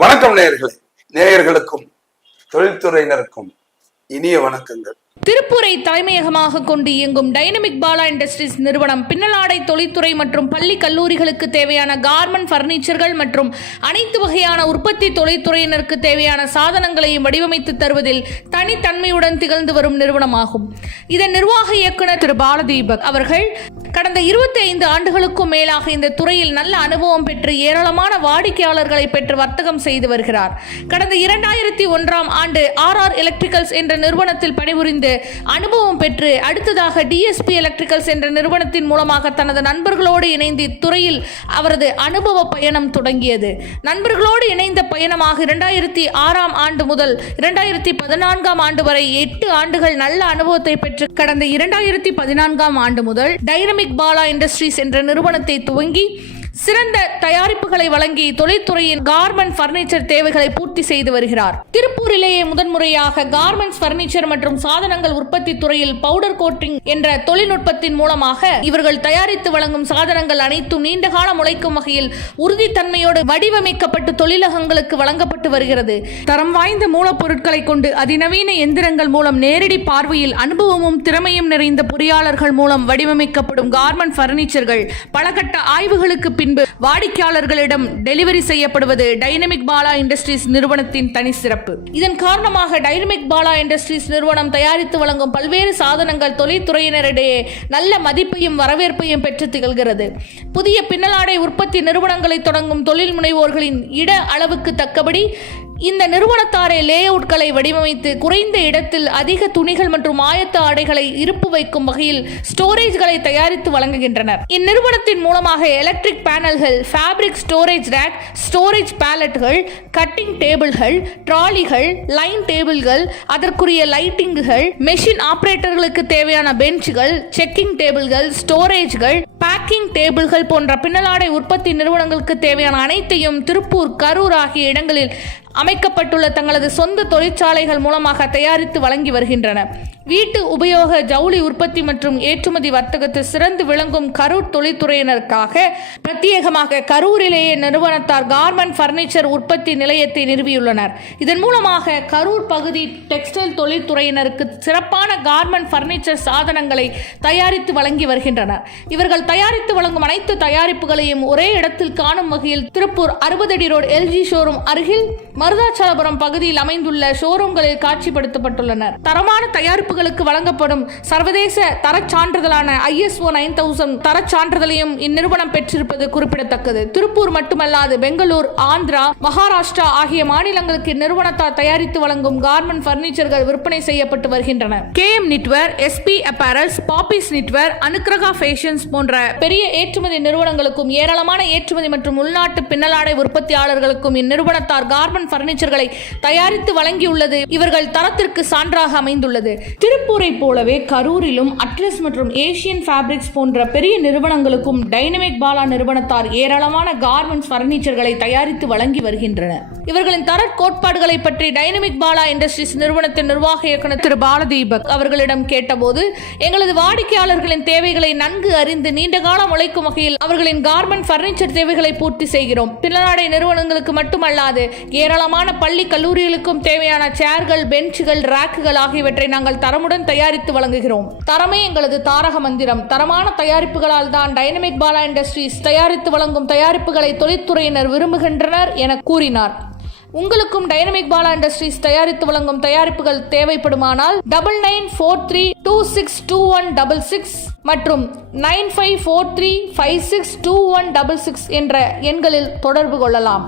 வணக்கம் நேயர்களுக்கும் தொழில்துறையினருக்கும் இனிய வணக்கங்கள். திருப்பூரை தலைமையகமாக கொண்டு இயங்கும் டைனமிக் பாலா இண்டஸ்ட்ரீஸ் நிறுவனம் பின்னலாடை தொழில்துறை மற்றும் பள்ளி கல்லூரிகளுக்கு தேவையான கார்மெண்ட் பர்னிச்சர்கள் மற்றும் அனைத்து வகையான உற்பத்தி தொழில்துறையினருக்கு தேவையான சாதனங்களையும் வடிவமைத்து தருவதில் தனித்தன்மையுடன் திகழ்ந்து வரும் நிறுவனமாகும். இதன் நிர்வாக இயக்குனர் திரு பாலதீபக் அவர்கள் கடந்த 25 ஆண்டுகளுக்கும் மேலாக இந்த துறையில் நல்ல அனுபவம் பெற்று ஏராளமான வாடிக்கையாளர்களை பெற்று வர்த்தகம் செய்து வருகிறார். கடந்த 2001ஆம் ஆண்டு RR எலக்ட்ரிக்கல்ஸ் என்ற நிறுவனத்தில் பணிபுரிந்து அனுபவம் பெற்று அடுத்ததாக DSP எலக்ட்ரிக்கல்ஸ் என்ற நிறுவனத்தின் மூலமாக தனது நண்பர்களோடு இணைந்து இத்துறையில் அவரது அனுபவ பயணம் தொடங்கியது. நண்பர்களோடு இணைந்த பயணமாக 2006ஆம் ஆண்டு முதல் 2014ஆம் ஆண்டு வரை 8 ஆண்டுகள் நல்ல அனுபவத்தை பெற்று கடந்த 2014ஆம் ஆண்டு முதல் டைனமிக் பாலா இண்டஸ்ட்ரீஸ் என்ற நிறுவனத்தை துவங்கி சிறந்த தயாரிப்புகளை வழங்கி தொழில்துறையின் கார்மெண்ட் பர்னிச்சர் தேவைகளை பூர்த்தி செய்து வருகிறார். திருப்பூரிலேயே முதன்முறையாக கார்மெண்ட்ஸ் பர்னிச்சர் மற்றும் சாதனங்கள் உற்பத்தி துறையில் பவுடர் கோட்டிங் என்ற தொழில்நுட்பத்தின் மூலமாக இவர்கள் தயாரித்து வழங்கும் சாதனங்கள் அனைத்தும் நீண்ட காலம் உழைக்கும் வகையில் உறுதித்தன்மையோடு வடிவமைக்கப்பட்டு தொழிலகங்களுக்கு வழங்கப்பட்டு வருகிறது. தரம் வாய்ந்த மூலப்பொருட்களை கொண்டு அதிநவீன எந்திரங்கள் மூலம் நேரடி பார்வையில் அனுபவமும் திறமையும் நிறைந்த பொறியாளர்கள் மூலம் வடிவமைக்கப்படும் கார்மெண்ட் பர்னிச்சர்கள் பலகட்ட ஆய்வுகளுக்கு பின்பு வாடிக்கையாளர்களிடம் டெலிவரி செய்யப்படுவது டைனமிக் பாலா இண்டஸ்ட்ரீஸ் நிறுவனத்தின் தனி சிறப்பு. இதன் காரணமாக டைனமிக் பாலா இண்டஸ்ட்ரீஸ் நிறுவனம் தயாரித்து வழங்கும் பல்வேறு சாதனங்கள் தொழில்துறையினரிடையே நல்ல மதிப்பையும் வரவேற்பையும் பெற்று திகழ்கிறது. புதிய பின்னலாடை உற்பத்தி நிறுவனங்களை தொடங்கும் தொழில் முனைவோர்களின் இட அளவுக்கு தக்கபடி இந்த நிறுவனத்தாரை லே அவுட்களை வடிவமைத்து குறைந்த இடத்தில் அதிக துணிகள் மற்றும் ஆயத்த ஆடைகளை இருப்பு வைக்கும் வகையில் ஸ்டோரேஜ்களை தயாரித்து வழங்குகின்றனர். இந்நிறுவனத்தின் மூலமாக எலக்ட்ரிக் பேனல்கள், ஃபேப்ரிக் ஸ்டோரேஜ் ரேக், ஸ்டோரேஜ் பேலட்கள், கட்டிங் டேபிள்கள், ட்ராலிகள், லைன் டேபிள்கள், அதற்குரிய லைட்டிங்குகள், மெஷின் ஆபரேட்டர்களுக்கு தேவையான பெஞ்சுகள், செக்கிங் டேபிள்கள், ஸ்டோரேஜ்கள், பேக்கிங் டேபிள்கள் போன்ற பின்னலாடை உற்பத்தி நிறுவனங்களுக்கு தேவையான அனைத்தையும் திருப்பூர், கரூர் ஆகிய இடங்களில் அமைக்கப்பட்டுள்ள தங்களது சொந்த தொழிற்சாலைகள் மூலமாக தயாரித்து வழங்கி வருகின்றன. வீட்டு உபயோக ஜவுளி உற்பத்தி மற்றும் ஏற்றுமதி வர்த்தகத்தில் சிறந்து விளங்கும் கரூர் தொழில்துறையினருக்காக பிரத்யேகமாக கரூரிலேயே நிறுவனத்தார் கார்மெண்ட் பர்னிச்சர் உற்பத்தி நிலையத்தை நிறுவியுள்ளனர். இதன் மூலமாக கரூர் பகுதி டெக்ஸ்டைல் தொழில்துறையினருக்கு சிறப்பான கார்மெண்ட் பர்னிச்சர் சாதனங்களை தயாரித்து வழங்கி வருகின்றனர். இவர்கள் தயாரித்து வழங்கும் அனைத்து தயாரிப்புகளையும் ஒரே இடத்தில் காணும் வகையில் திருப்பூர் 60 அடி ரோடு LG ஷோரூம் அருகில் மருதாச்சலபுரம் பகுதியில் அமைந்துள்ள ஷோரூம்களில் காட்சிப்படுத்தப்பட்டுள்ளனர். தரமான தயாரிப்புகளுக்கு வழங்கப்படும் சர்வதேச தரச் சான்றிதழான ISO 9000 தரச் சான்றிதழையும் இந்நிறுவனம் பெற்றிருப்பது குறிப்பிடத்தக்கது. திருப்பூர் மட்டுமல்லாது பெங்களூர், ஆந்திரா, மகாராஷ்டிரா ஆகிய மாநிலங்களுக்கு இந்நிறுவனத்தால் தயாரித்து வழங்கும் கார்மெண்ட் பர்னிச்சர்கள் விற்பனை செய்யப்பட்டு வருகின்றன. KM Knitwear, SP Apparels, Poppies Knitwear, Anugraha fashions போன்ற பெரிய ஏற்றுமதி நிறுவனங்களுக்கும் ஏராளமான ஏற்றுமதி மற்றும் உள்நாட்டு பின்னலாடை உற்பத்தியாளர்களுக்கும் இந்நிறுவனத்தார் கார்மெண்ட் பர்னிச்சர்களை தயாரித்து வழங்கியுள்ளது இவர்கள் தரத்திற்கு சான்றாக அமைந்துள்ளது. திருப்பூரை போலவே கரூரிலும் அட்லஸ் மற்றும் ஏசியன் ஃபேப்ரிக்ஸ் போன்ற பெரிய நிறுவனங்களுக்கும் டைனமிக் பாலா நிறுவனத்தார் ஏராளமான கார்மெண்ட்ஸ் பர்னிச்சர்களை தயாரித்து வழங்கி வருகின்றனர். இவர்களின் தர கோட்பாடுகளை பற்றி டைனமிக் பாலா இண்டஸ்ட்ரீஸ் நிறுவனத்தின் நிர்வாக இயக்குனர் திரு பாலதீபக் அவர்களிடம் கேட்டபோது, எங்களது வாடிக்கையாளர்களின் தேவைகளை நன்கு அறிந்து நீண்ட காலம் உழைக்கும் வகையில் அவர்களின் கார்மெண்ட் பர்னிச்சர் தேவைகளை பூர்த்தி செய்கிறோம். பின்னலாடை நிறுவனங்களுக்கு மட்டுமல்லாது ஏராளமான பள்ளி கல்லூரிகளுக்கும் தேவையான சேர்கள், பெஞ்சுகள், ராக்குகள் ஆகியவற்றை நாங்கள் தரமுடன் தயாரித்து வழங்குகிறோம். தரமே எங்களது தாரக மந்திரம். தரமான தயாரிப்புகளால் தான் டைனமிக் பாலா இண்டஸ்ட்ரீஸ் தயாரித்து வழங்கும் தயாரிப்புகளை தொழில்துறையினர் விரும்புகின்றனர் என கூறினார். உங்களுக்கும் டைனமிக் பாலா இண்டஸ்ட்ரீஸ் தயாரித்து வழங்கும் தயாரிப்புகள் தேவைப்படுமானால் 9943262166 மற்றும் 9543562166 என்ற எண்களில் தொடர்பு கொள்ளலாம்.